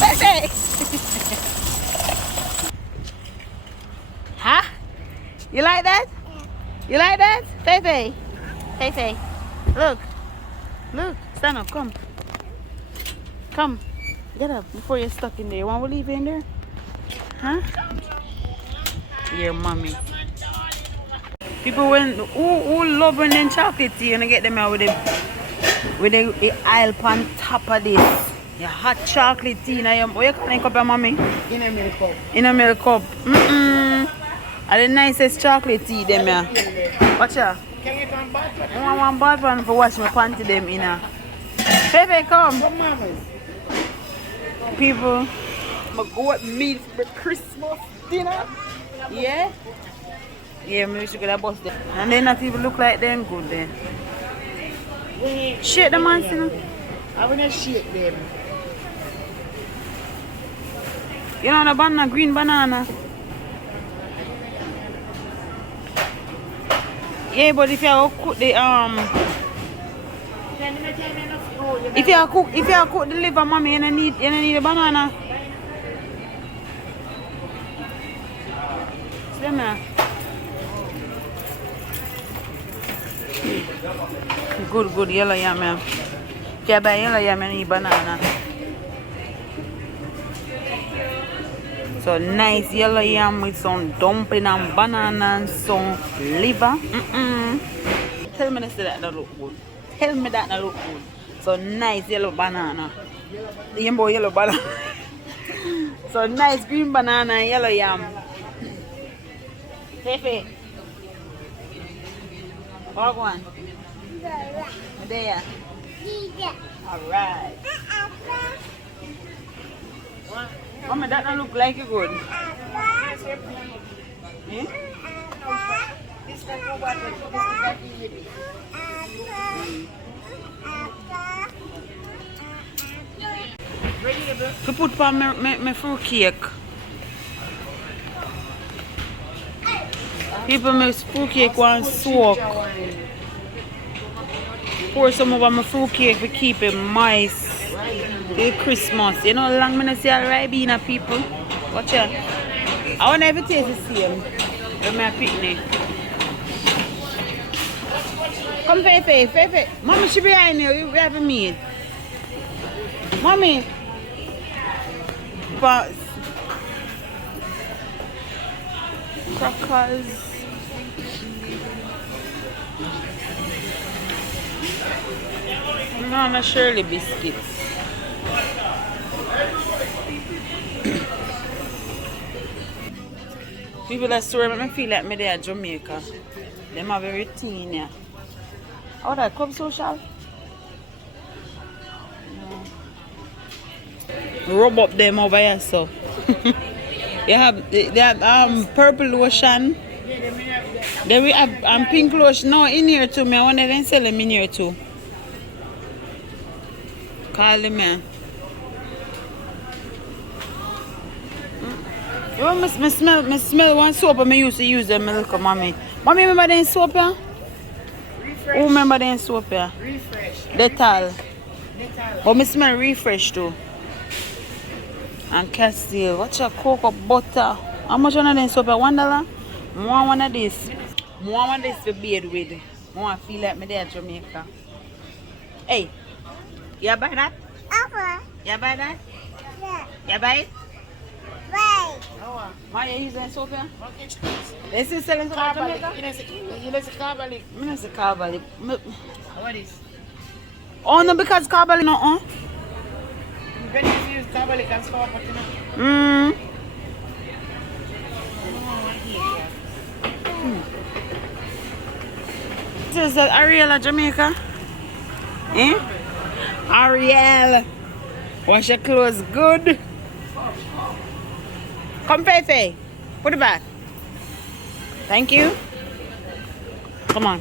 Pepe! Huh? You like that? You like that? Pepe! Pepe! Look! Look! Stand up, come. Come. Get up before you're stuck in there. You want to leave in there? Huh? Your mommy. People who love when them chocolate tea and get them out with the aisle on top of this. Your hot chocolate tea. Now you can cup your mommy? In a milk cup. In a milk cup. Are the nicest chocolate tea them here. Watch out. Can you turn bad one? I want one bad one for wash my panty them in here. Pepe, come. Come mamas. People, my goat meat for Christmas dinner. Yeah? Yeah, maybe we should get a bus there. And they not even look like them good then. Shake the man, you know? I want to shake them. You know the banana, green banana? Yeah, but if you cook the if you cook the liver, mommy, you don't need a banana. See them here? Good yellow yam, man. If you buy yellow yam, you need banana. So nice yellow yam with some dumpling and banana and some liver. Tell me that look good. Tell me that look good. So nice yellow banana. Yellow banana. So nice green banana and yellow yam. Pepe. What one? There. Alright. Mama, that don't look like it good. Eh? To put for my fruit cake. People make fruit cake want soak. Pour some over my fruit cake to keep it moist. Till Christmas. You know how long I see a ribena people? Watch out. I want every taste the same. With my picnic. Come Fefe. Mommy, she behind you. We have a meat. Mommy. But crackers. No, not Shirley biscuits. People that store make me feel like me there at Jamaica. Them have a routine, yeah. Oh, that club social? No. Rub up them over here, so. they have purple lotion. Then we have pink lotion. No, in here too. I want them sell them in here too. Call them, man. Oh, me smell one soap I used to use them milk, mommy. Mommy, remember them soap, yeah? Refresh. Who remember them soap, yeah? Refresh. Detal. But me smell refresh too. And Castile. What's your cocoa butter? How much one of them soap? $1? More one of this. More one of this to bathe with. More feel like me there at Jamaica. Hey, you buy that? You buy that? Yeah. You buy it? Right. Why are you using soap here? Okay. They still selling soap in Jamaica? You know, carbolic. I don't say carbolic. What is? Oh no, because carbolic no. When you use carbolic and salt, you know. This is Ariel at Jamaica. Eh? Ariel. Wash your clothes good. Come, Fefe. Put it back. Thank you. Come on.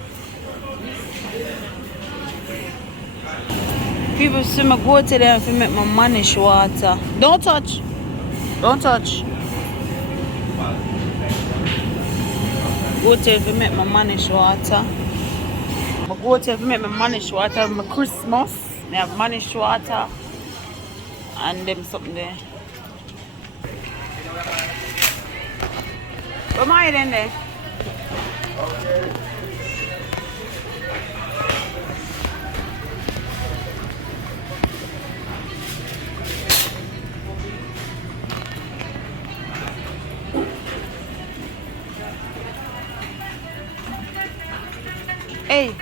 People see me go to them to make my manish water. Don't touch. Don't touch. Go to them to make my manish water. I go to make my manish water, my Christmas. I have manish water and them something there. What am I in there? Hey,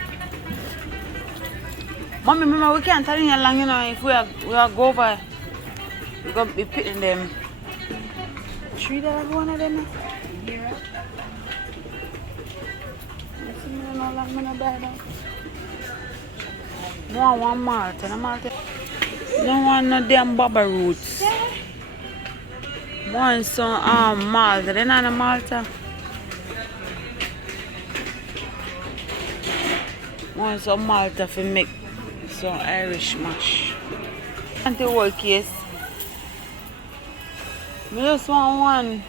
Mommy, remember we can't turn in long, you know, if we are go over, we're going to be picking them. $3 one of them? Yeah. I see me no long, I'm going to buy them. No one malt, and a malt. No one no damn baba roots. One some malt, then not a malta. One some malta for make some Irish mash. And the whole case. I just want one